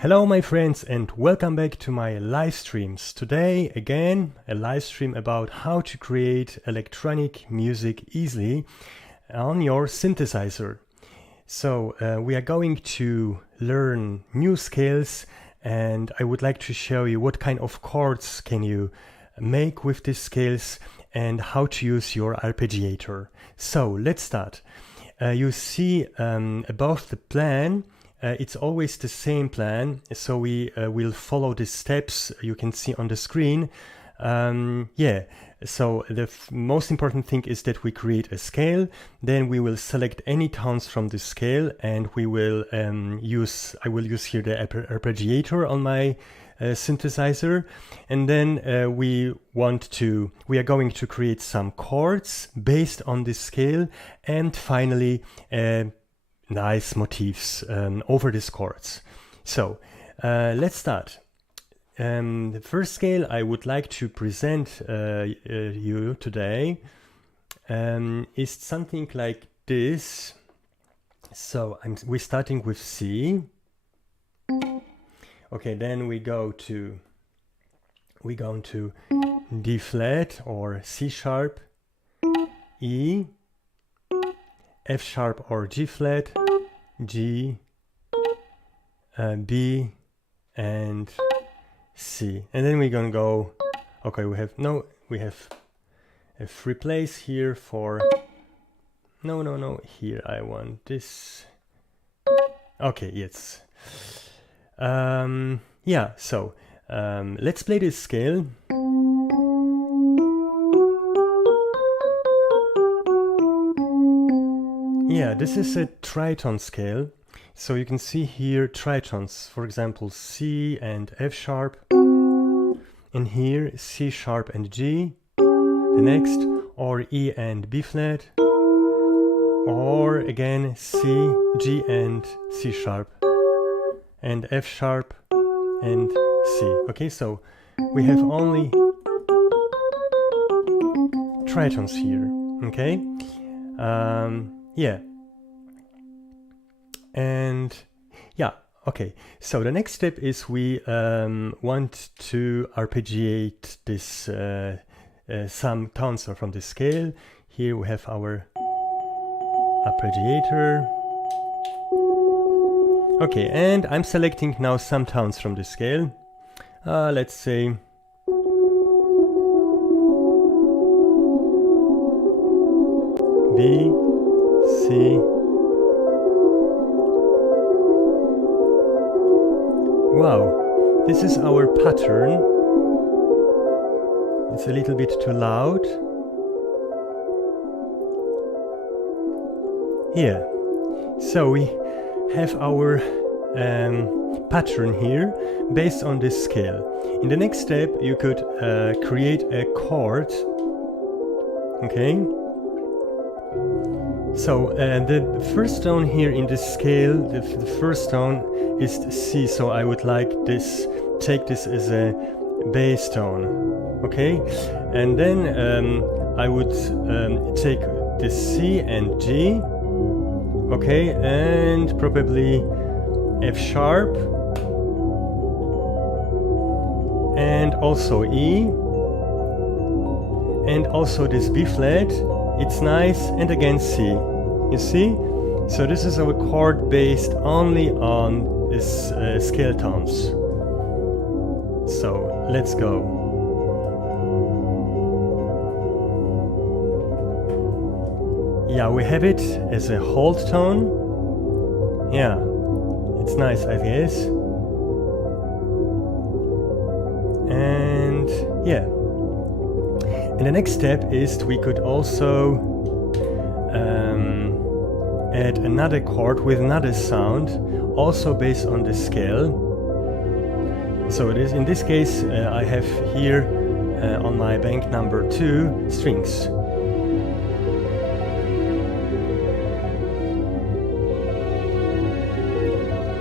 Hello my friends and welcome back to my live streams. Today again a live stream about how to create electronic music easily on your synthesizer. So we are going to learn new scales and I would like to show you what kind of chords can you make with these scales and how to use your arpeggiator. So let's start. You see above the plan it's always the same plan, so we will follow the steps you can see on the screen. So the most important thing is that we create a scale, then we will select any tones from the scale and we will I will use here the arpeggiator on my synthesizer, and then we are going to create some chords based on this scale, and finally nice motifs over these chords. So let's start. The first scale I would like to present you today is something like this. So we're starting with C. Okay, then we go to D flat or C sharp, E, F sharp or G flat, G, B, and C. And then we're gonna go, okay, we have a free place here for, no, here I want this. Okay, yes. So let's play this scale. Yeah, this is a tritone scale, so you can see here tritones, for example C and F sharp, and here C sharp and G, the next, or E and B flat, or again C, G and C sharp, and F sharp and C. Okay, so we have only tritones here, okay? Okay, so the next step is we want to arpeggiate this some tones from the scale. Here we have our arpeggiator. Okay, and I'm selecting now some tones from the scale. Let's say B, C. Wow, this is our pattern. It's a little bit too loud. Here. So we have our pattern here based on this scale. In the next step you could create a chord. Okay. So the first tone here in this scale, the first tone is C, so I would like take this as a bass tone, okay? And then I would take this C and G, okay, and probably F sharp, and also E, and also this B flat. It's nice, and again C. You see? So this is our chord based only on this scale tones. So let's go. Yeah, we have it as a hold tone. Yeah, it's nice, I guess. And yeah. And the next step is we could also add another chord with another sound, also based on the scale. So it is, in this case, I have here on my bank number 2 strings.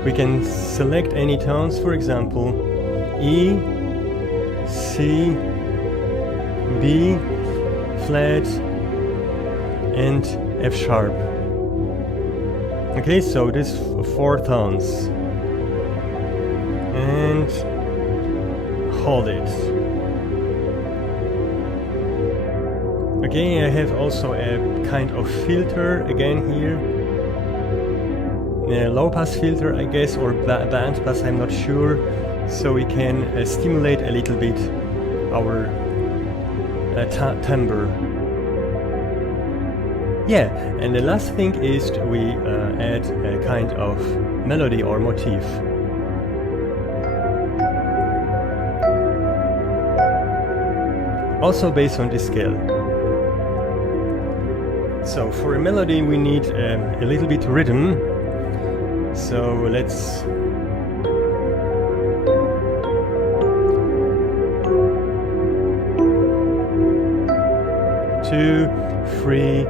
We can select any tones, for example, E, C, B, flat, and F sharp. Okay, so this 4 tones. and hold it. Okay, I have also a kind of filter again here, a low pass filter I guess, or band pass, I'm not sure, so we can stimulate a little bit our timbre. Yeah, and the last thing is we add a kind of melody or motif. Also based on this scale. So for a melody we need a little bit rhythm. So let's 2, 3,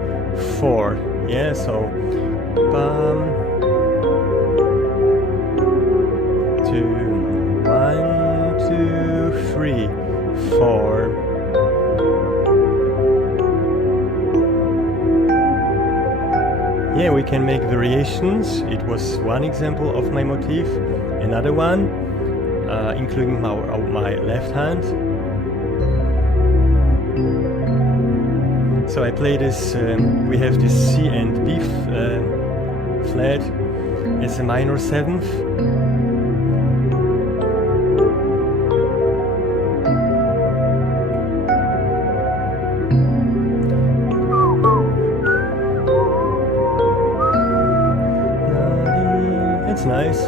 4. Yeah, so bum, 2, 1, 2, 3, 4. Yeah, we can make variations. It was one example of my motif. Another one, including my left hand. So I play this, we have this C and D flat as a minor 7th. That's nice.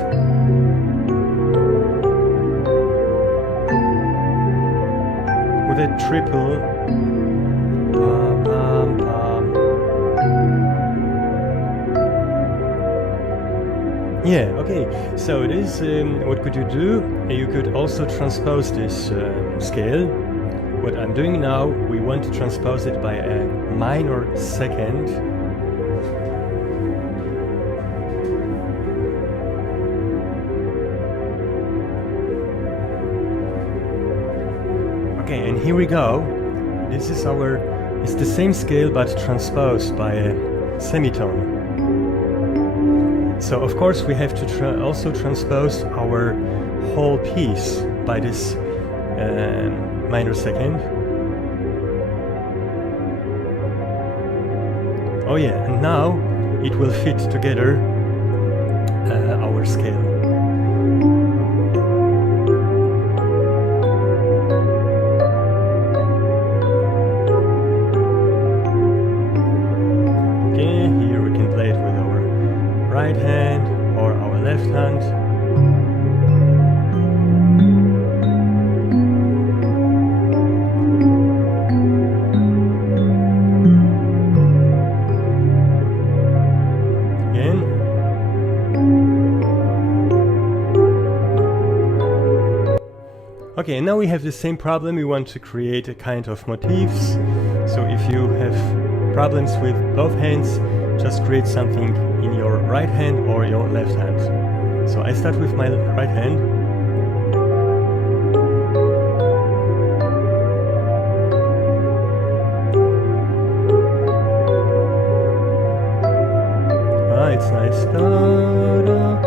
With a triple. Yeah, okay, so this, what could you do? You could also transpose this scale. What I'm doing now, we want to transpose it by a minor 2nd. Okay, and here we go. This is it's the same scale but transposed by a semitone. So of course we have to also transpose our whole piece by this minor 2nd. Oh yeah, and now it will fit together our scale. Right hand or our left hand. Again. Okay, and now we have the same problem. We want to create a kind of motifs. So if you have problems with both hands, just create something in your right hand or your left hand. So I start with my right hand. Ah, it's nice. Da, da.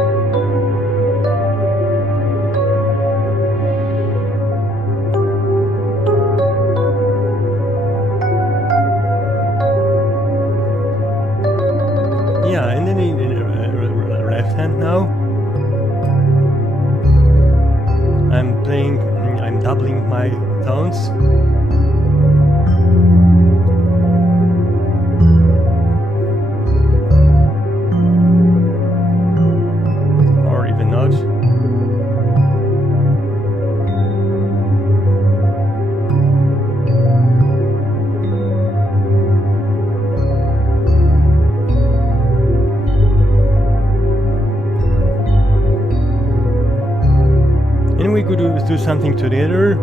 Yeah, and then in the left hand now, I'm doubling my tones. Or even not. We could do something together.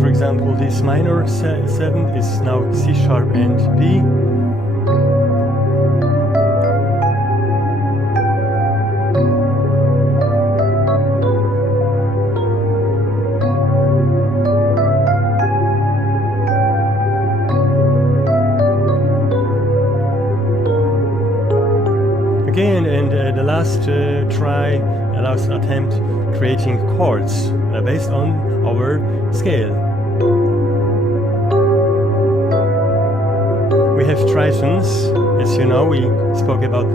For example, this minor 7th is now C sharp and B. Okay, and the last last attempt creating chords based on our scale. We have tritons, as you know, we spoke about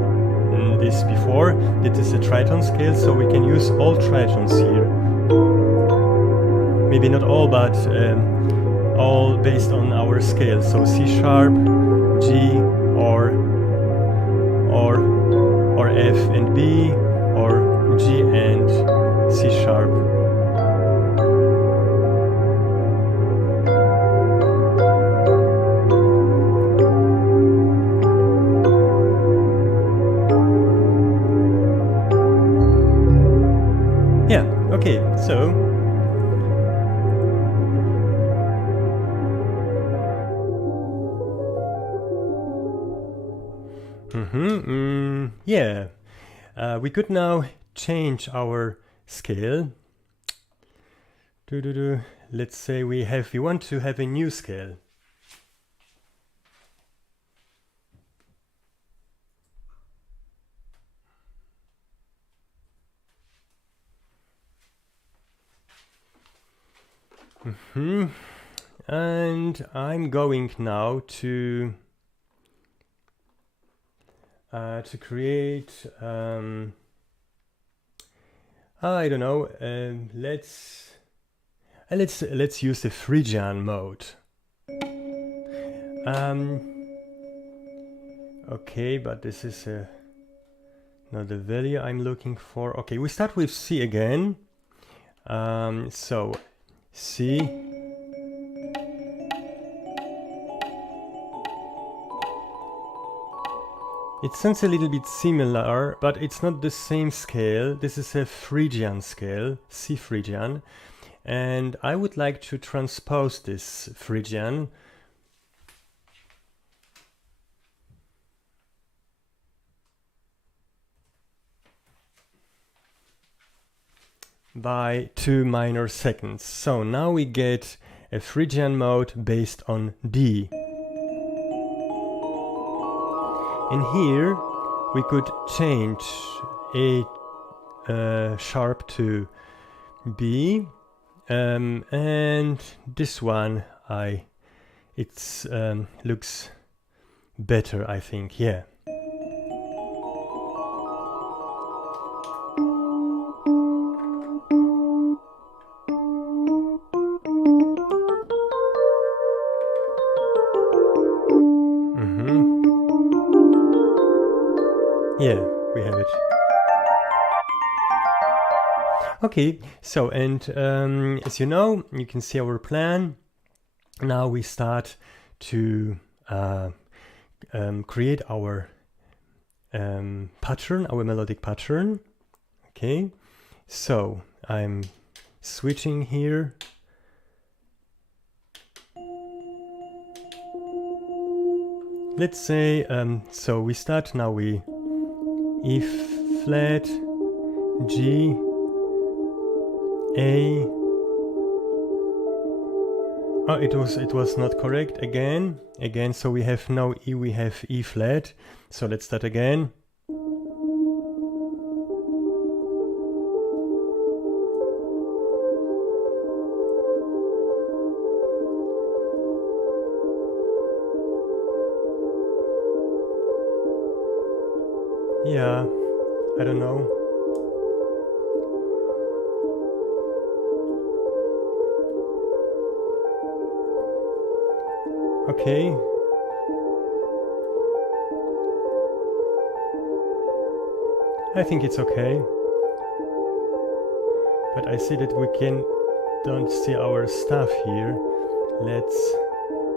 this before. It is a triton scale, so we can use all tritons here. Maybe not all, but all based on our scale. So C sharp, G, or F and B, or G and C sharp. Yeah, okay, so yeah, we could now change our scale. Let's say we want to have a new scale. And I'm going now to create I don't know, let's use the Phrygian mode. Okay, but this is not the value I'm looking for. Okay, we start with C again. So C. It sounds a little bit similar, but it's not the same scale. This is a Phrygian scale, C Phrygian, and I would like to transpose this Phrygian by 2 minor seconds. So now we get a Phrygian mode based on D. And here we could change A sharp to B, and this one it looks better, I think. Yeah. Yeah, we have it. Okay, so, and as you know, you can see our plan. Now we start to create our pattern, our melodic pattern. Okay, so I'm switching here. Let's say, so we start now, we E flat, G, A. Oh, it was not correct again. So we have no E, we have E flat. So let's start again. Yeah, I don't know. Okay. I think it's okay. But I see that we don't see our stuff here.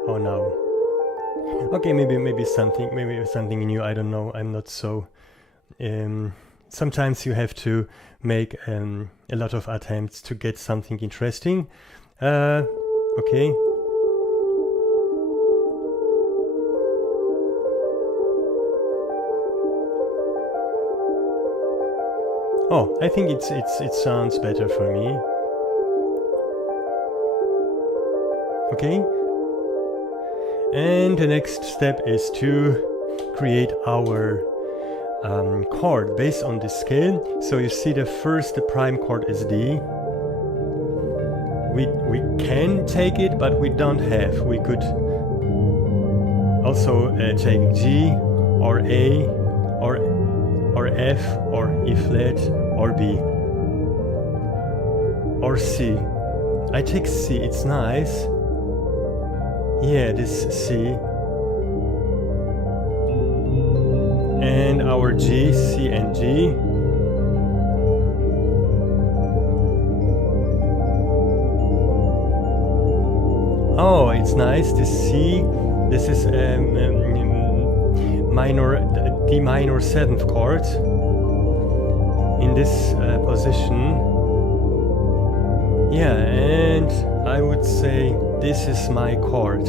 Oh no. Okay, maybe something new, I don't know. I'm not so sometimes you have to make a lot of attempts to get something interesting. Okay. Oh, I think it sounds better for me. Okay. And the next step is to create our chord based on this scale. So you see the prime chord is D. We can take it, but we don't have. We could also take G or A or F or E flat or B or C. I take C, it's nice. Yeah, this C. And our G, C and G. Oh, it's nice, this C. This is minor, D minor 7th chord in this position. Yeah, and I would say this is my chord.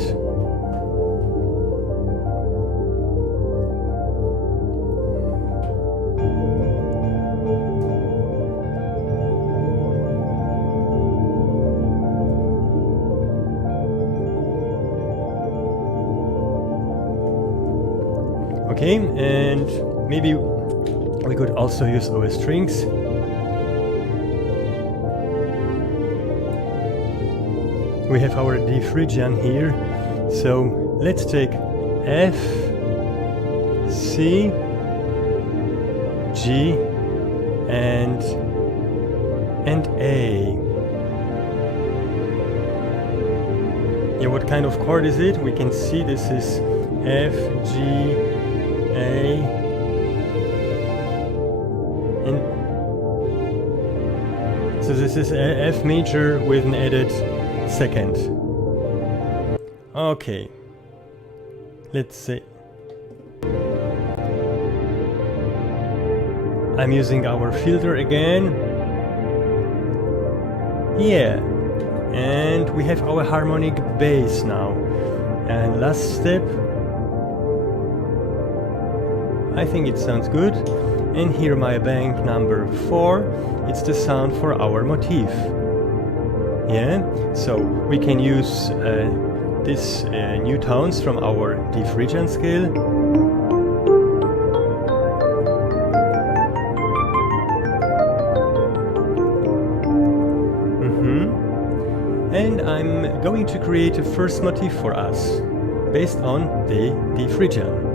Okay, and maybe we could also use our strings. We have our D Phrygian here, so let's take F, C, G, and A. Yeah, what kind of chord is it? We can see this is F, G, A, and so this is F major with an added second. Okay, let's see. I'm using our filter again. Yeah, and we have our harmonic bass now. And last step, I think it sounds good. And here my bank number 4, it's the sound for our motif. Yeah, so we can use these new tones from our D Phrygian scale. And I'm going to create a first motif for us based on the D Phrygian.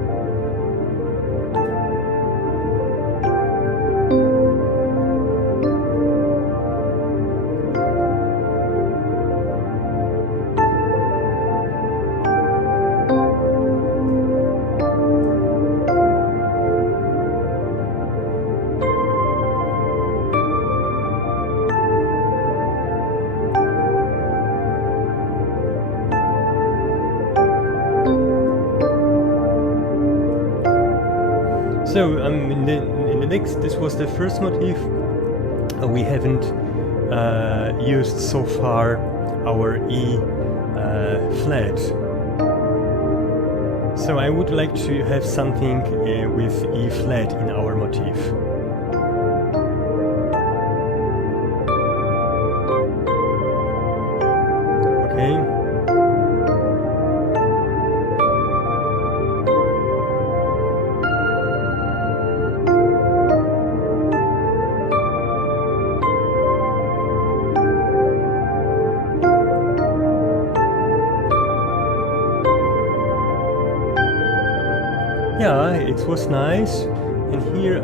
So in the next, this was the first motif. We haven't used so far our E flat. So I would like to have something with E flat in our motif. Okay. Yeah, it was nice. And here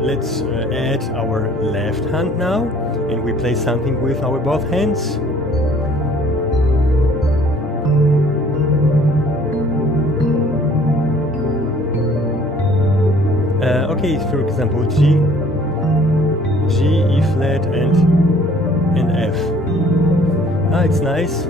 let's add our left hand now, and we play something with our both hands. Okay, for example, G, E flat, and F. Ah, it's nice.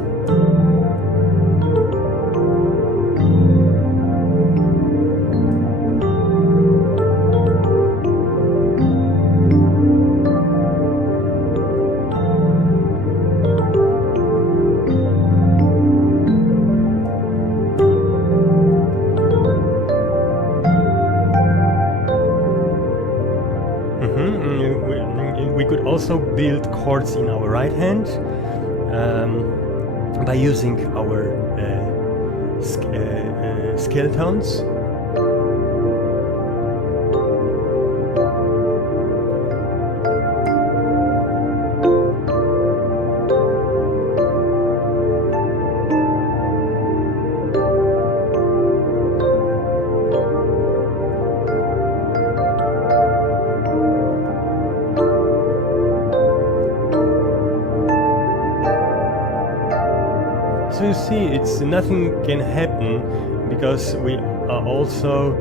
We could also build chords in our right hand by using our scale tones. So you see, it's nothing can happen because we are also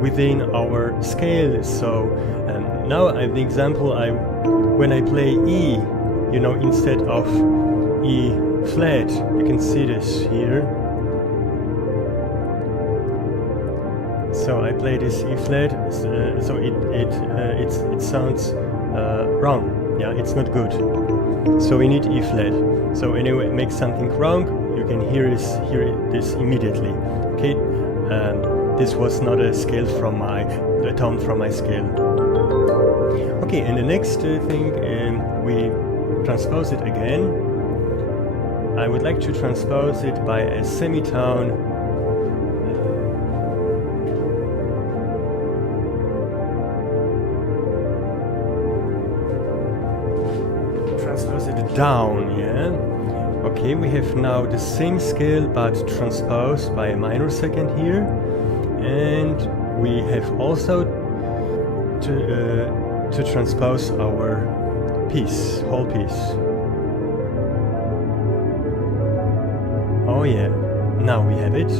within our scale. So now the example, when I play E, you know, instead of E flat, you can see this here. So I play this E flat, so it sounds wrong. Yeah, it's not good. So we need E flat. So anyway, make something wrong, you can hear this immediately. Okay, this was not a scale from a tone from my scale. Okay, and the next thing, we transpose it again. I would like to transpose it by a semitone. Transpose it down, yeah. Okay, we have now the same scale but transposed by a minor second here, and we have also to transpose our piece, whole piece. Oh yeah, now we have it.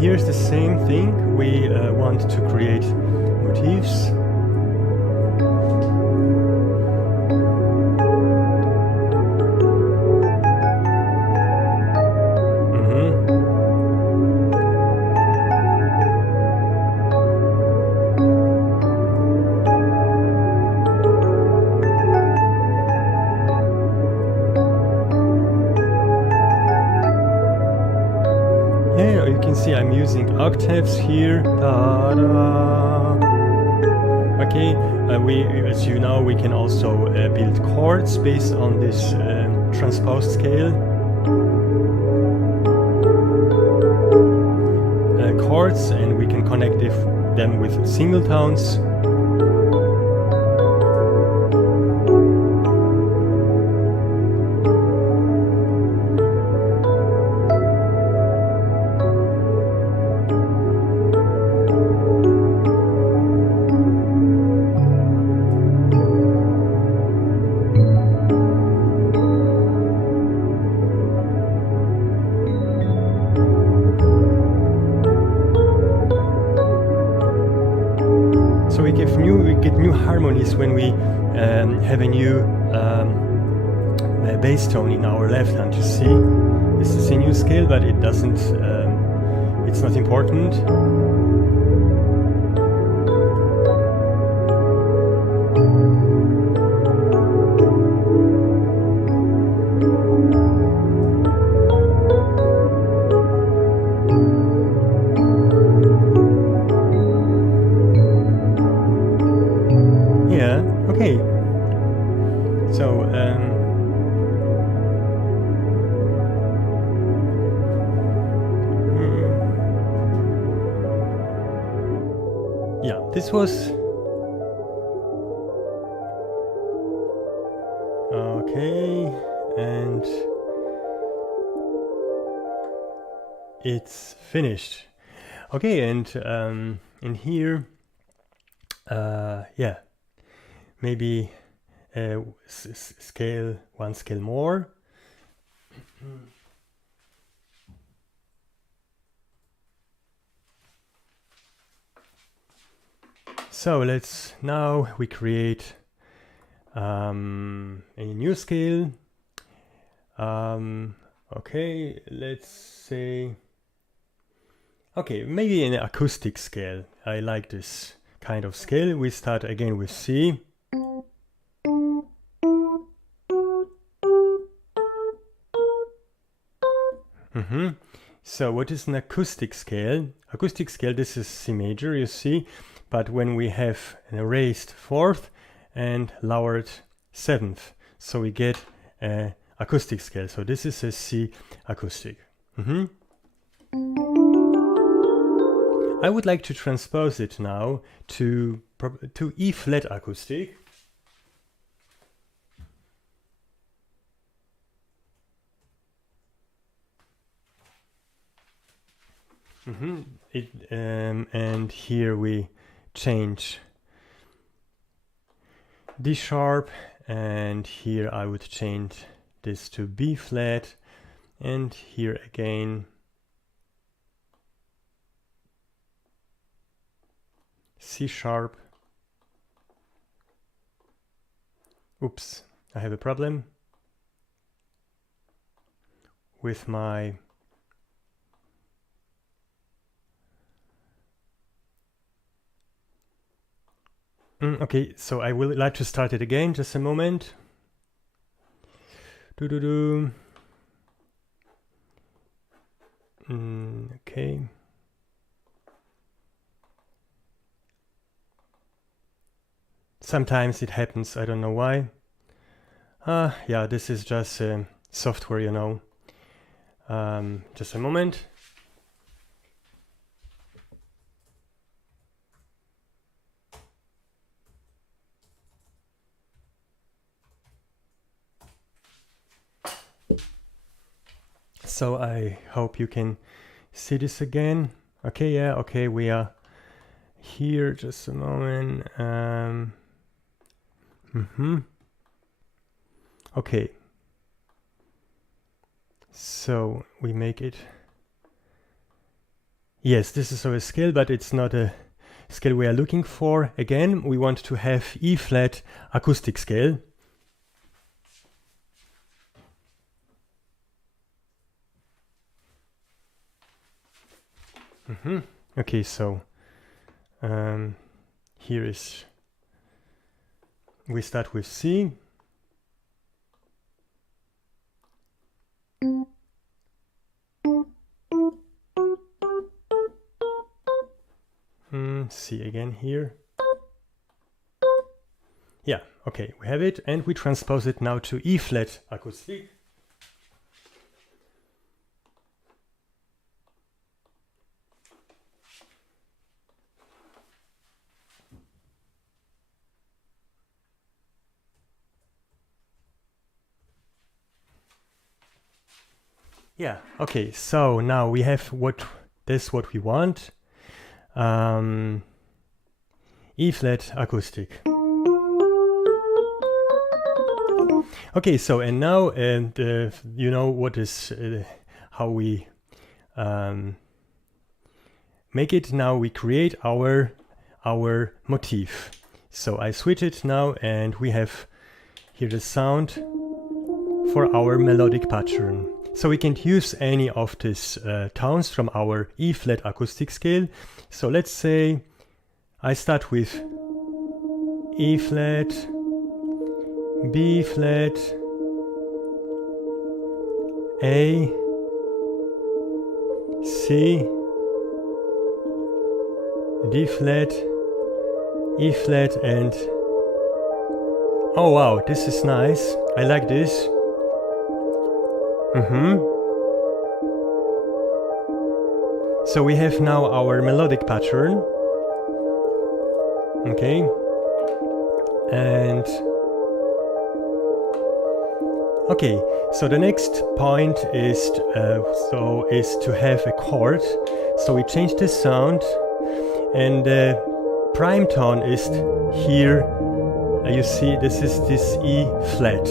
Here's the same thing. We want to create motifs. See, I'm using octaves here. Okay, as you know, we can also build chords based on this transposed scale. Chords, and we can connect them with single tones. We get new harmonies when we have a new bass tone in our left hand. You see, this is a new scale, but it doesn't. It's not important. Okay, so yeah, this was okay, and it's finished. Okay, and in here, yeah. Maybe scale one scale more. So now we create a new scale. Okay, let's say, okay, maybe an acoustic scale. I like this kind of scale. We start again with C. So what is an acoustic scale? Acoustic scale, this is C major, you see, but when we have an raised fourth and lowered seventh, so we get an acoustic scale. So this is a C acoustic. I would like to transpose it now to E flat acoustic. And here we change D sharp, and here I would change this to B flat, and here again C sharp. Oops, I have a problem with my okay, so I will like to start it again, just a moment. Okay. Sometimes it happens, I don't know why. Yeah, this is just software, you know. Just a moment. So I hope you can see this again. Okay, yeah, okay, we are here, just a moment. Okay, so we make it. Yes, this is our scale, but it's not a scale we are looking for. Again, we want to have E flat acoustic scale. Okay, so here is, we start with C. C again here. Yeah, okay, we have it, and we transpose it now to E flat acoustic. Yeah, okay, so now we have what we want. E flat acoustic. Okay, so and now you know what is how we make it. Now we create our motif. So I switch it now, and we have here the sound for our melodic pattern. So we can use any of these tones from our E flat acoustic scale. So let's say I start with E flat, B flat, A, C, D flat, E flat, and oh wow, this is nice. I like this. So we have now our melodic pattern. Okay. And okay, so the next point is to have a chord. So we change the sound, and the prime tone is here. You see, this is this E flat.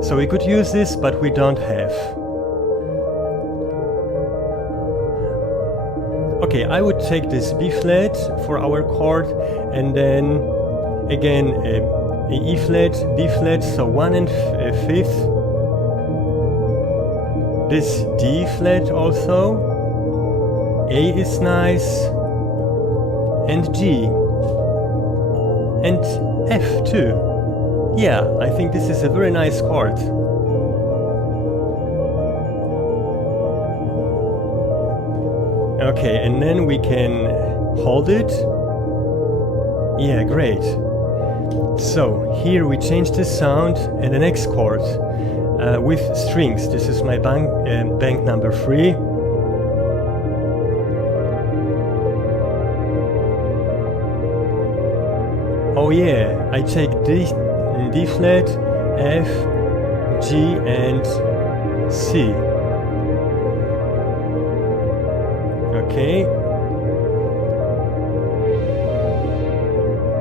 So we could use this, but we don't have. Okay, I would take this B flat for our chord, and then again E flat, B flat, so 1 and 5th. This D flat also. A is nice, and G, and F too. Yeah, I think this is a very nice chord. Okay, and then we can hold it. Yeah, great. So here we change the sound and the next chord with strings. This is my bank number 3. Oh yeah, I take D flat, F, G and C. Okay.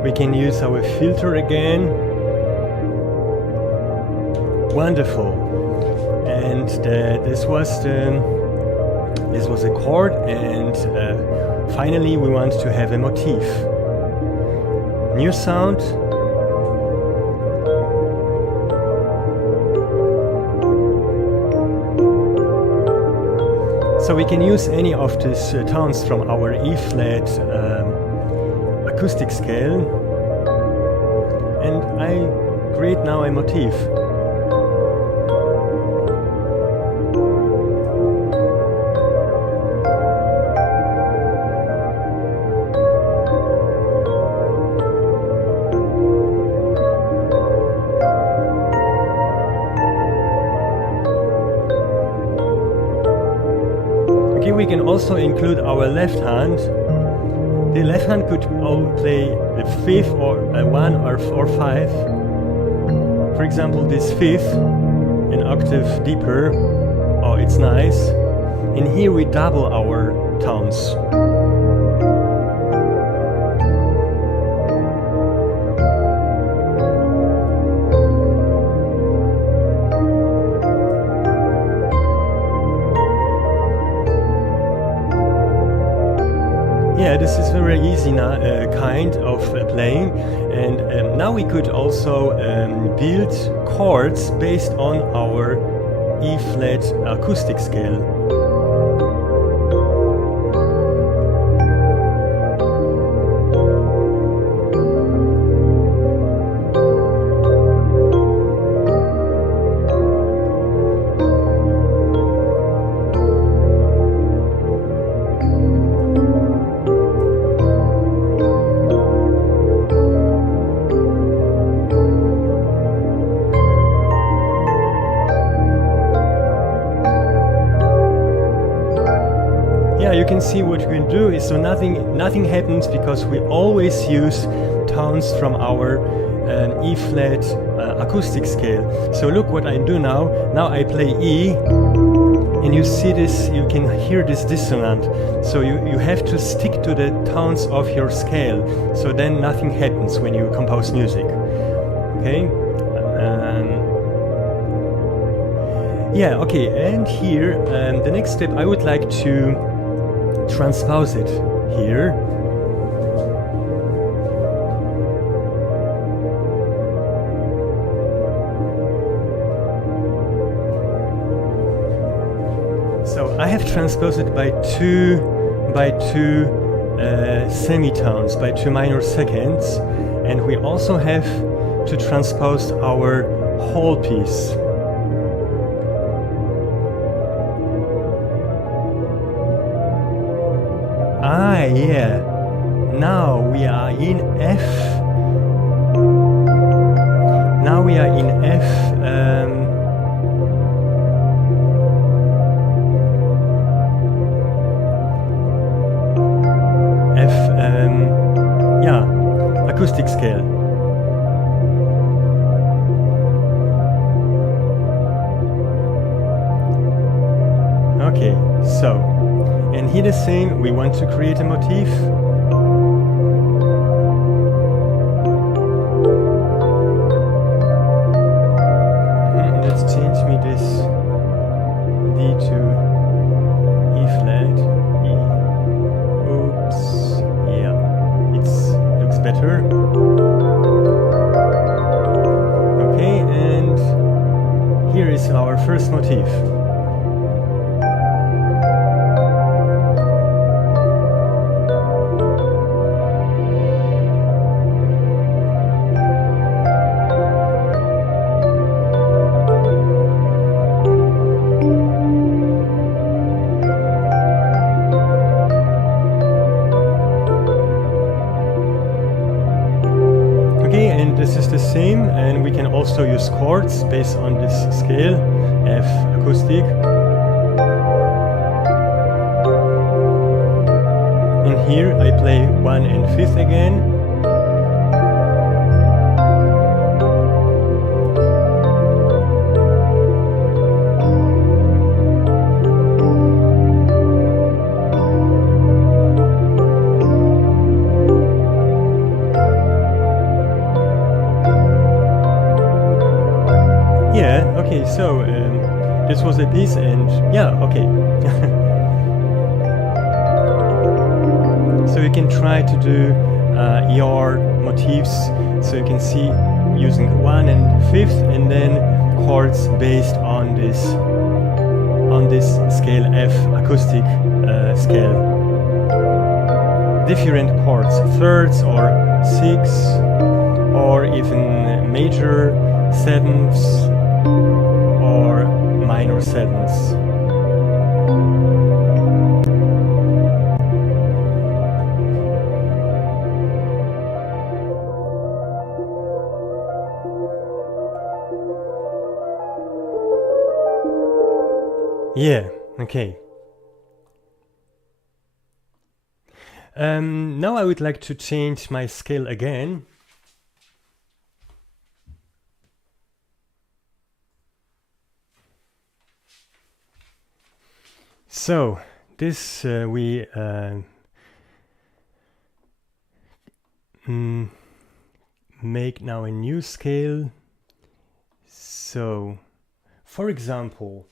We can use our filter again. Wonderful. And this was a chord, and finally we want to have a motif. New sound. So we can use any of these tones from our E flat acoustic scale, and I create now a motif. We can also include our left hand. The left hand could play the 5th or 1 or 5. For example, this 5th, an octave deeper. Oh, it's nice. And here we double our tones. Yeah, this is very easy kind of playing, and now we could also build chords based on our E flat acoustic scale. Yeah, you can see what you can do is, so nothing happens because we always use tones from our E flat acoustic scale. So look what I do now. Now I play E, and you see this, you can hear this dissonant. So you have to stick to the tones of your scale, so then nothing happens when you compose music. Okay? Yeah, okay, and here the next step, I would like to transpose it here. So I have transposed it by two semitones, by 2 minor seconds, and we also have to transpose our whole piece. Ah, yeah. Now we are in F. Now we are in F. Yeah, acoustic scale. Okay, so. And here the same, we want to create a motif. Let's change me this D to E flat. E. Oops. Yeah, it looks better. Okay, and here is our first motif. This is the same, and we can also use chords based on this scale, F acoustic. here I play 1 and 5th again. Yeah, okay, so this was a piece, and yeah, okay. So you can try to do your motifs, so you can see using 1 and 5th, and then chords based on this scale F, acoustic scale. Different chords, thirds or 6th, or even major 7ths or minor 7ths. Yeah, okay. Now I would like to change my scale again. So this we make now a new scale. So, for example,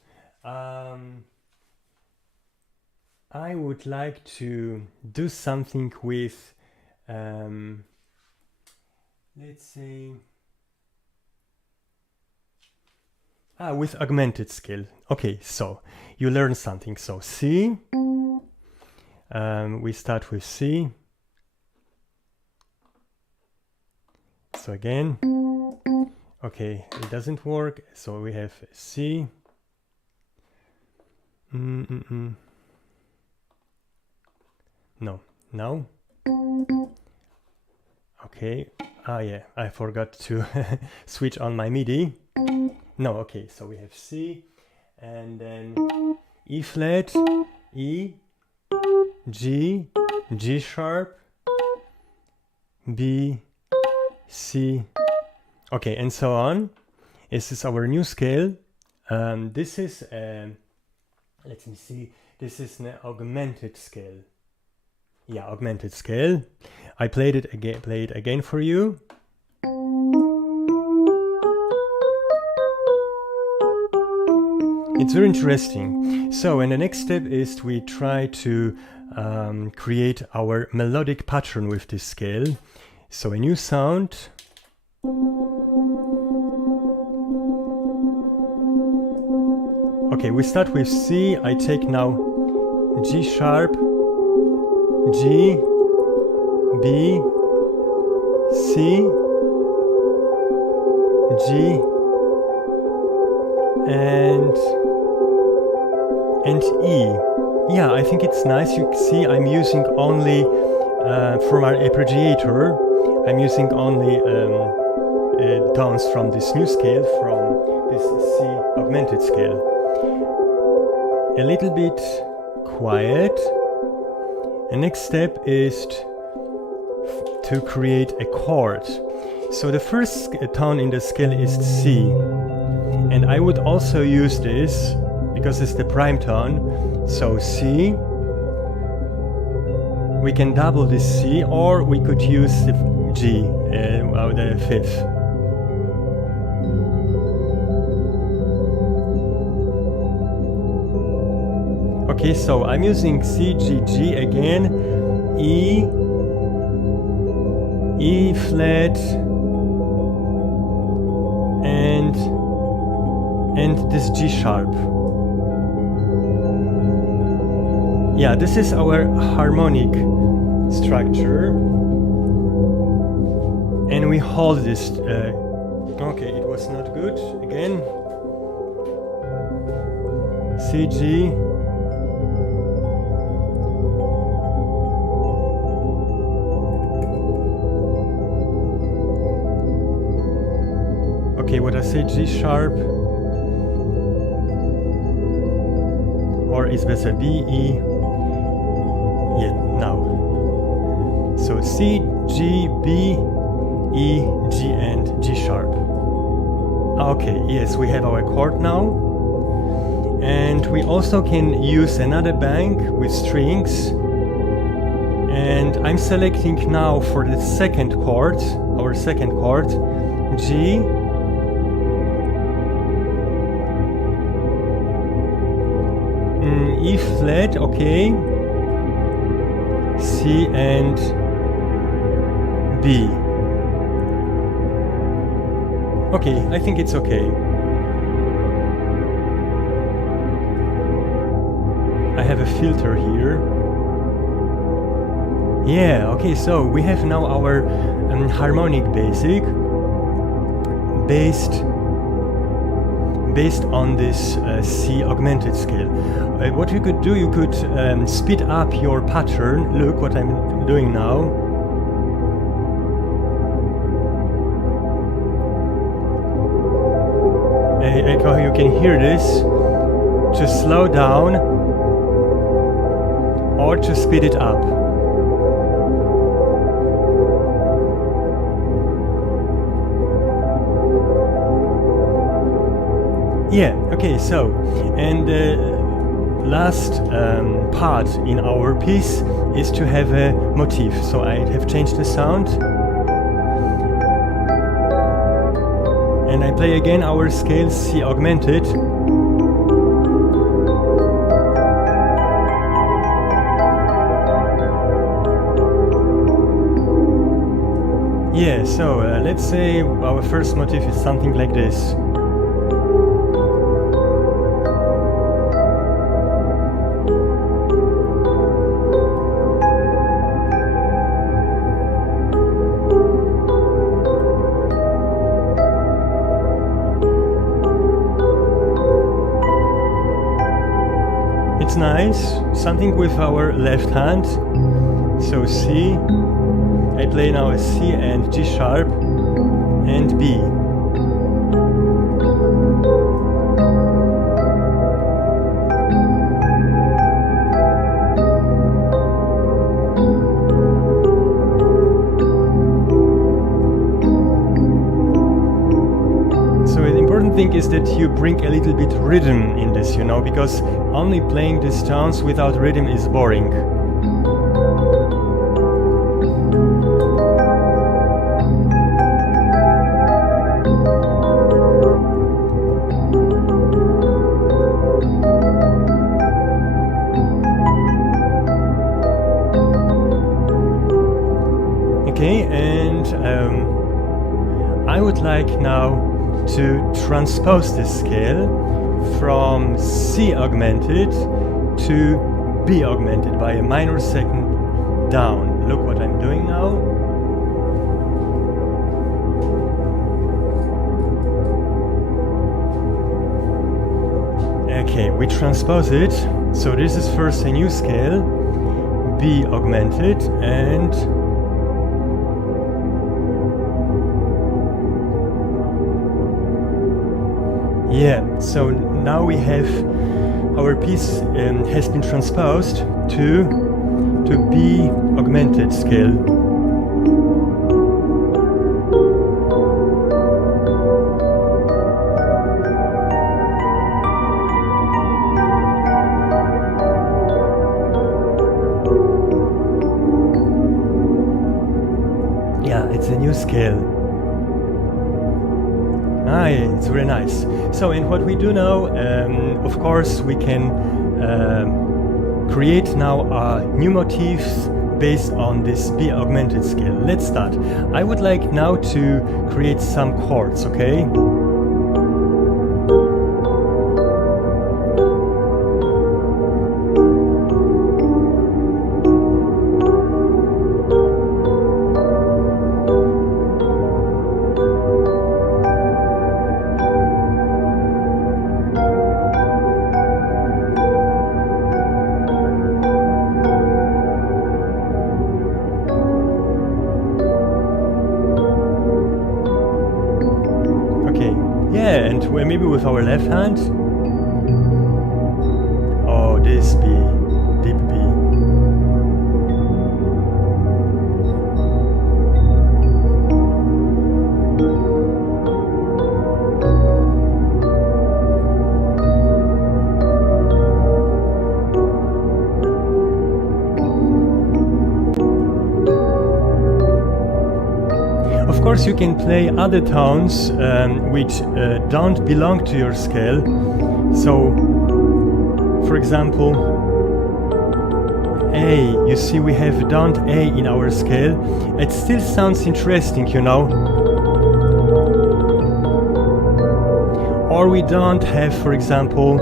I would like to do something with, let's say, with augmented scale. Okay, so you learn something. So C, we start with C. So again, okay, it doesn't work. So we have C. No, now. Okay, yeah, I forgot to switch on my MIDI. No, okay, so we have C, and then E flat, E, G, G sharp, B, C, okay, and so on. This is our new scale. This is, let me see, this is an augmented scale. Yeah, augmented scale. I played it again for you. It's very interesting. So, and the next step is we try to create our melodic pattern with this scale. So a new sound. Okay, we start with C. I take now G sharp, G, B, C, G, and E. Yeah, I think it's nice. You see I'm using only from our arpeggiator, I'm using only tones from this new scale, from this C augmented scale. A little bit quiet. The next step is to create a chord. So the first tone in the scale is C, and I would also use this because it's the prime tone. So C, we can double this C, or we could use the G, the fifth. Okay, so I'm using C, G, G again, E, E flat, and this G sharp. Yeah, this is our harmonic structure, and we hold this. Okay, it was not good. Again, C, G. Okay, what I say, G sharp, or is better B, E. Yeah, now. So C, G, B, E, G and G sharp. Okay, yes, we have our chord now. And we also can use another bank with strings. And I'm selecting now for the second chord, our second chord, G, E flat, okay, C and B. Okay, I think it's okay. I have a filter here. Yeah, okay, so we have now our harmonic basic based on this C augmented scale. What you could do, you could speed up your pattern. Look what I'm doing now. You can hear this. To slow down or to speed it up. Yeah, okay, so, and the last part in our piece is to have a motif. So I have changed the sound. And I play again our scale C augmented. Yeah, so let's say our first motif is something like this. It's nice, something with our left hand. So C. I play now a C and G sharp and B. So the important thing is that you bring a little bit rhythm in this, you know, because only playing these tones without rhythm is boring. Okay, and I would like now to transpose this scale from C augmented to B augmented by a minor second down. Look what I'm doing now. Okay, we transpose it. So this is first a new scale, B augmented, and yeah, so now we have our piece has been transposed to B augmented scale. Yeah, it's a new scale. Ah, yeah, it's very nice. So, and what we do now, of course, we can create now new motifs based on this B augmented scale. Let's start. I would like now to create some chords, okay? And maybe with our left hand. Oh, this B, deep B. course, you can play other tones which don't belong to your scale. So, for example, A. You see, we have don't A in our scale. It still sounds interesting, you know. Or we don't have, for example,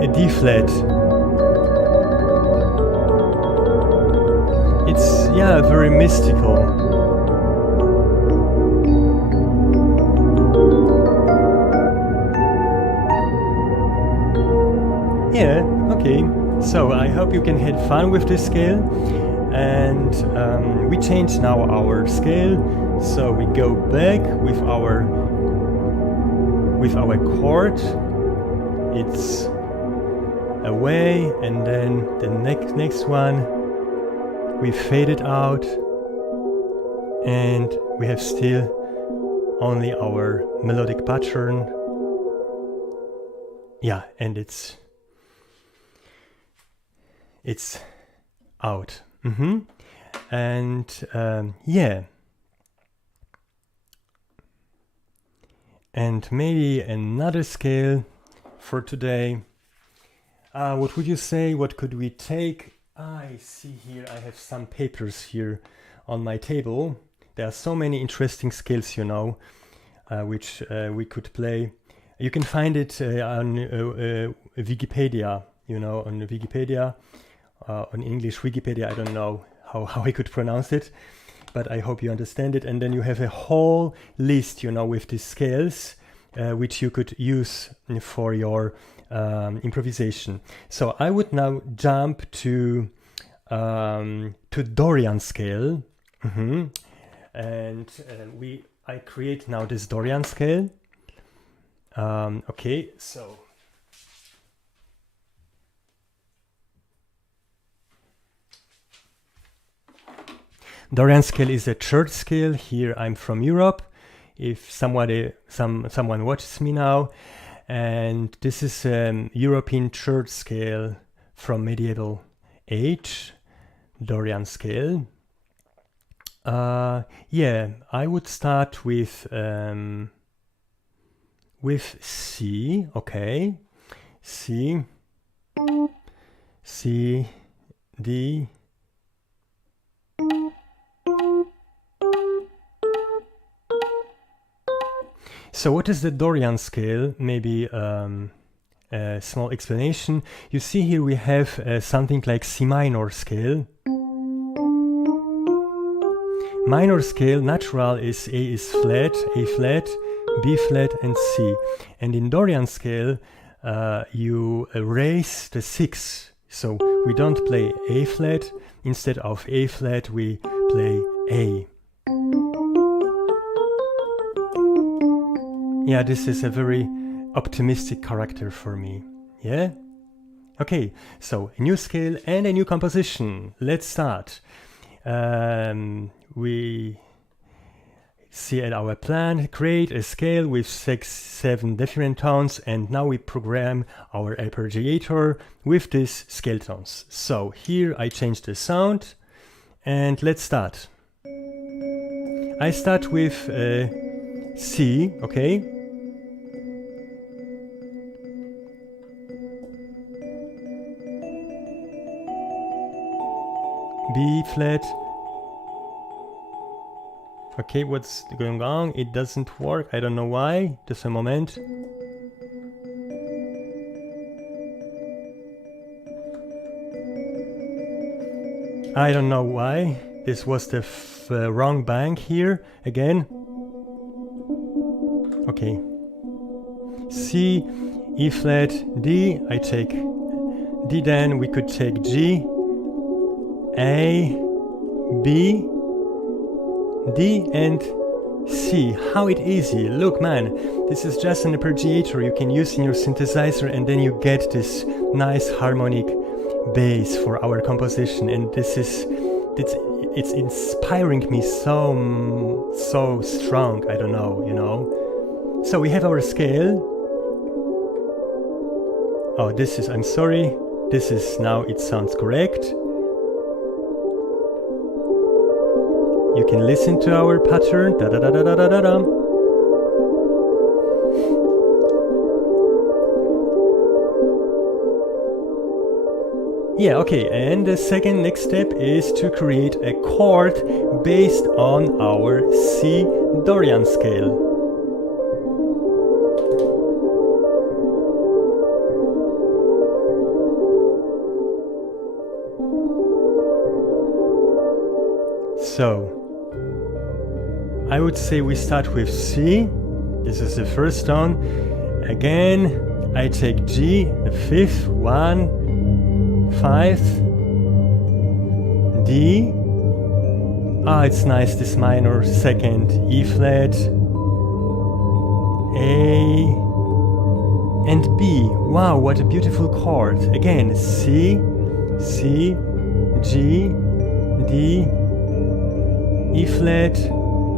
a D flat. It's, yeah, very mystical. Yeah, okay. So I hope you can have fun with this scale. And we change now our scale. So we go back with our chord. It's away, and then the next one we fade it out, and we have still only our melodic pattern. Yeah, and it's out. And yeah, and maybe another scale for today. What would you say? What could we take? I see here, I have some papers here on my table. There are so many interesting scales, you know, which we could play. You can find it on Wikipedia, you know, on Wikipedia, on English Wikipedia. I don't know how I could pronounce it, but I hope you understand it. And then you have a whole list, you know, with these scales, which you could use for your improvisation. So I would now jump to Dorian scale, and I create now this Dorian scale. Okay, so Dorian scale is a church scale. Here I'm from Europe. If someone watches me now. And this is a European church scale from medieval age, Dorian scale. Yeah, I would start with C. Okay, C, D. So what is the Dorian scale? Maybe a small explanation. You see here we have something like C minor scale. Minor scale, natural is A is flat, A flat, B flat and C. And in Dorian scale you raise the 6. So we don't play A flat. Instead of A flat we play A. Yeah, this is a very optimistic character for me. Yeah? Okay, so a new scale and a new composition. Let's start. We see at our plan, create a scale with 6-7 different tones, and now we program our arpeggiator with these scale tones. So here I change the sound, and let's start. I start with C, okay? B flat. Okay, what's going on? It doesn't work. I don't know why. Just a moment. I don't know why. This was the wrong bank here again. Okay. C, E flat, D. I take D, then we could take G, A, B, D and C. How it easy. Look man, this is just an arpeggiator you can use in your synthesizer, and then you get this nice harmonic bass for our composition. And this is it's inspiring me so strong. I don't know, you know. So we have our scale. Oh, this is, I'm sorry, this is now, it sounds correct. You can listen to our pattern. Da da da da da da da da. Yeah, okay, and the next step is to create a chord based on our C Dorian scale. So, I would say we start with C. This is the first tone. Again, I take G, the fifth, 1, 5, D, it's nice, this minor second, E flat, A, and B. Wow, what a beautiful chord. Again, C, C, G, D, E flat,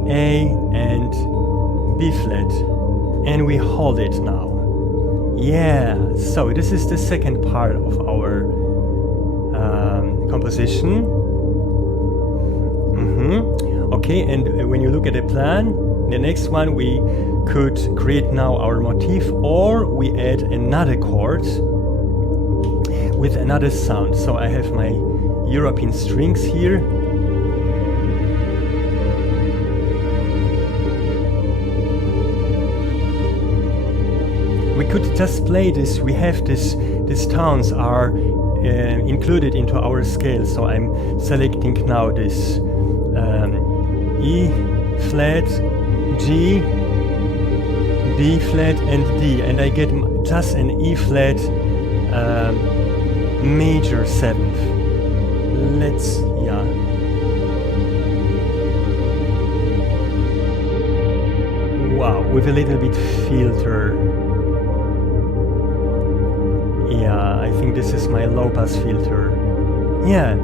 A, and B flat. And we hold it now. Yeah, so this is the second part of our composition. Okay, and when you look at the plan, the next one we could create now our motif, or we add another chord with another sound. So I have my European strings here. We could just play this. We have these tones are included into our scale. So I'm selecting now this E flat, G, B flat, and D, and I get just an E flat major seventh. Wow, with a little bit filter. Yeah, I think this is my low pass filter. Yeah,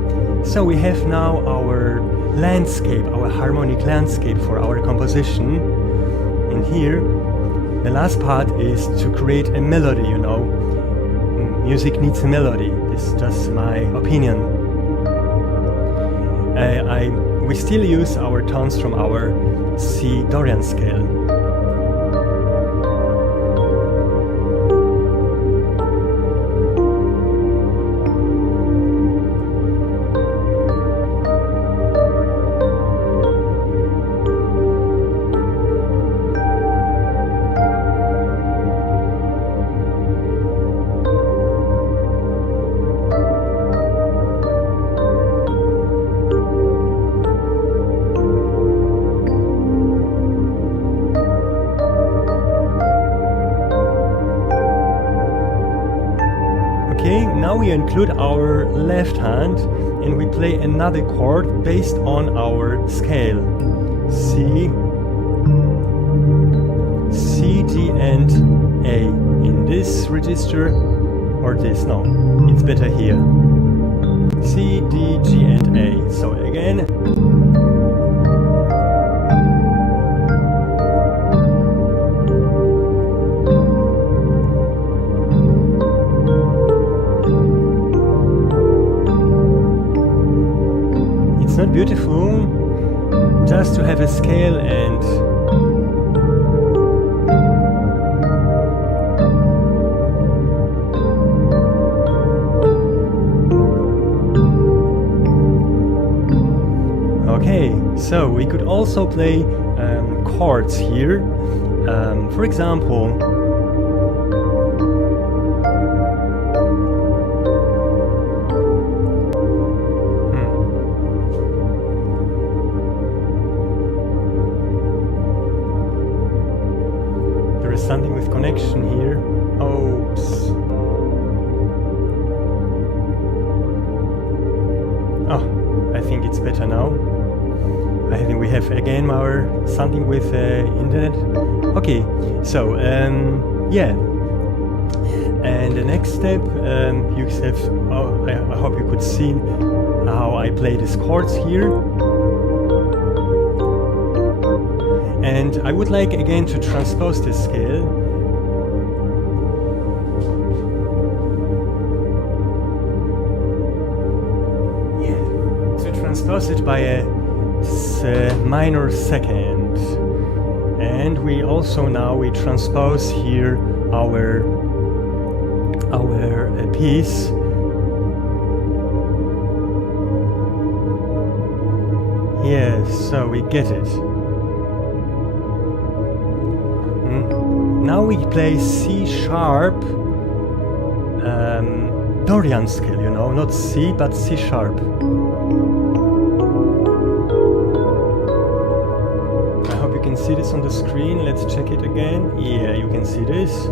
so we have now our landscape, our harmonic landscape for our composition. And here, the last part is to create a melody, you know. Music needs a melody. This is just my opinion. We still use our tones from our C Dorian scale. Now we include our left hand and we play another chord based on our scale. C, C, D, and A. In this register, or this, no, it's better here. C, D, G, and A. So again. Not beautiful, just to have a scale and okay, so we could also play chords here. For example, something with connection here. Oops. Oh, I think it's better now. I think we have again our something with internet. Okay, so yeah. And the next step, you have. Oh, I hope you could see how I play these chords here. And I would like again to transpose this scale. Yeah, to transpose it by a it's a minor second. And we also now we transpose here our piece. Yes, so we get it. Now we play C sharp Dorian scale, you know, not C but C sharp. I hope you can see this on the screen. Let's check it again. Yeah, you can see this.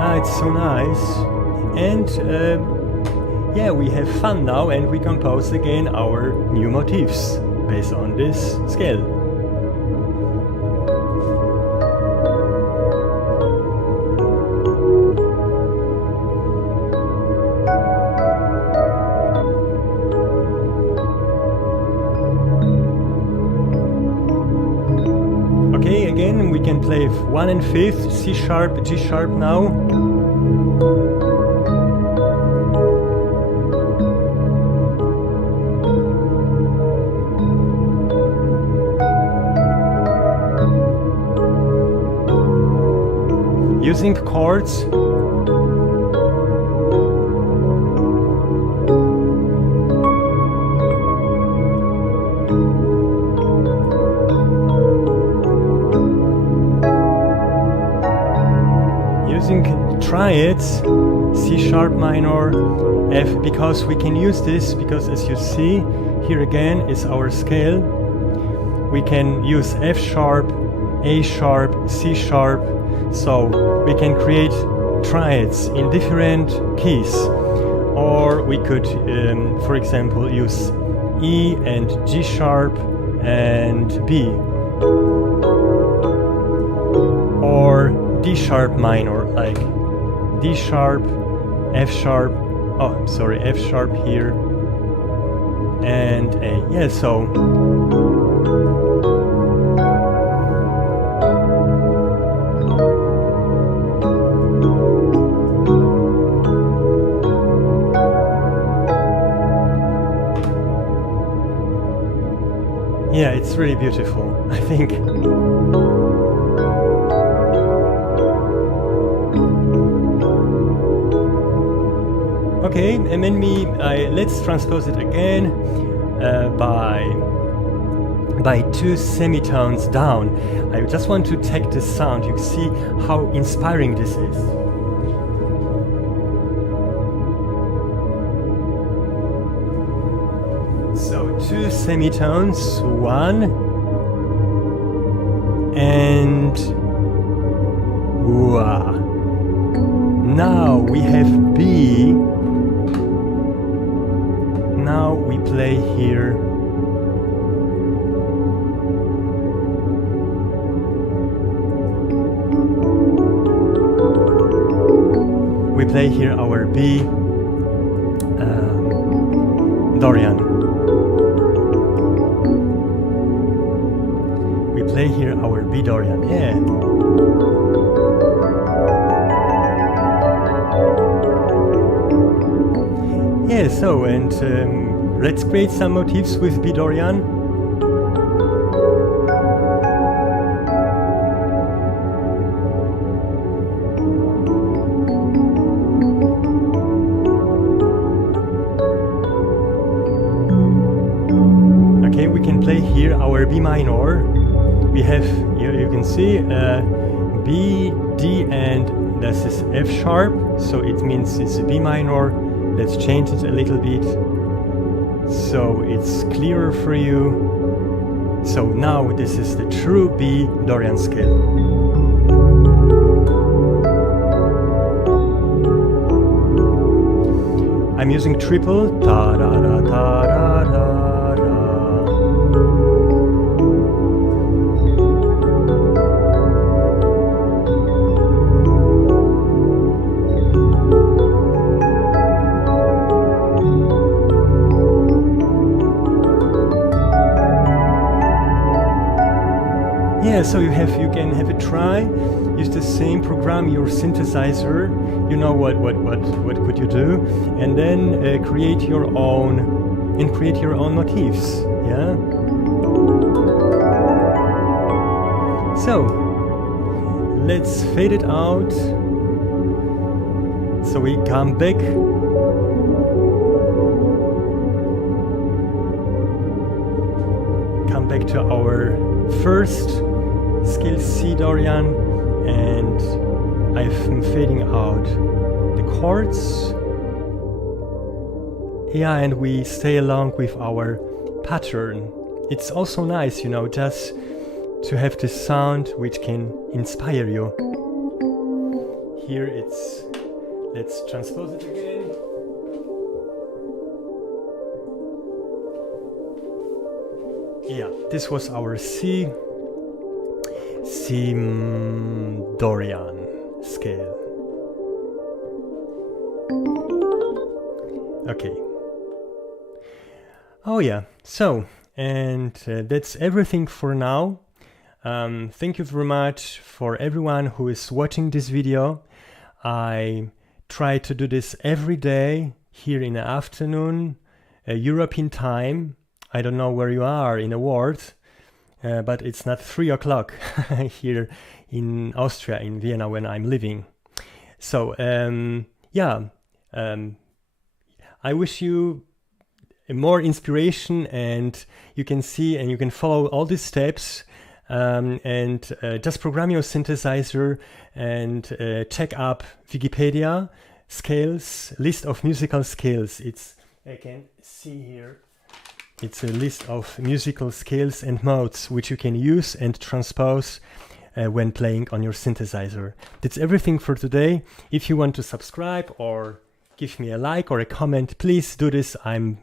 Ah, it's so nice. And yeah, we have fun now and we compose again our new motifs based on this scale. Okay, again we can play 1 and 5th, C sharp, G sharp now. Using chords. Using triads, C sharp minor, F, because we can use this, because as you see, here again is our scale. We can use F sharp, A sharp, C sharp, so we can create triads in different keys. Or we could, for example, use E and G sharp and B. Or D sharp minor, like D sharp, F sharp, oh, I'm sorry, F sharp here, and A. Yeah, so yeah, it's really beautiful, I think. Okay, and then let's transpose it again by 2 semitones down. I just want to take the sound. You see how inspiring this is. So 2 semitones, 1 and wah. Now we have B. Now we play here our B Dorian. We play here our B Dorian. Yeah. Yeah, so, and let's create some motifs with B Dorian. Okay, we can play here our B minor. We have, you can see, B, D, and this is F sharp, so it means it's a B minor. Let's change it a little bit so it's clearer for you. So now this is the true B Dorian scale. I'm using triple ta da da ta da da da. Yeah, so you can have a try. use the same program, your synthesizer. You know what could you do, and then create your own motifs. Yeah. So let's fade it out. So we come back. Come back to our first scale C Dorian, and I'm fading out the chords. Yeah, and we stay along with our pattern. It's also nice, you know, just to have this sound which can inspire you. Here it's, let's transpose it again. Yeah, this was our C Dorian scale. Okay. Oh yeah, so, and that's everything for now. Thank you very much for everyone who is watching this video. I try to do this every day here in the afternoon, European time. I don't know where you are in the world, but it's not 3 o'clock here in Austria, in Vienna, when I'm living. So, I wish you more inspiration, and you can see and you can follow all these steps, and just program your synthesizer and check up Wikipedia scales, list of musical scales. I can see here, it's a list of musical scales and modes which you can use and transpose when playing on your synthesizer. That's everything for today. If you want to subscribe or give me a like or a comment, please do this. I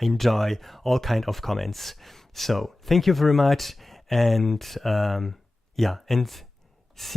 enjoy all kind of comments. So thank you very much, and and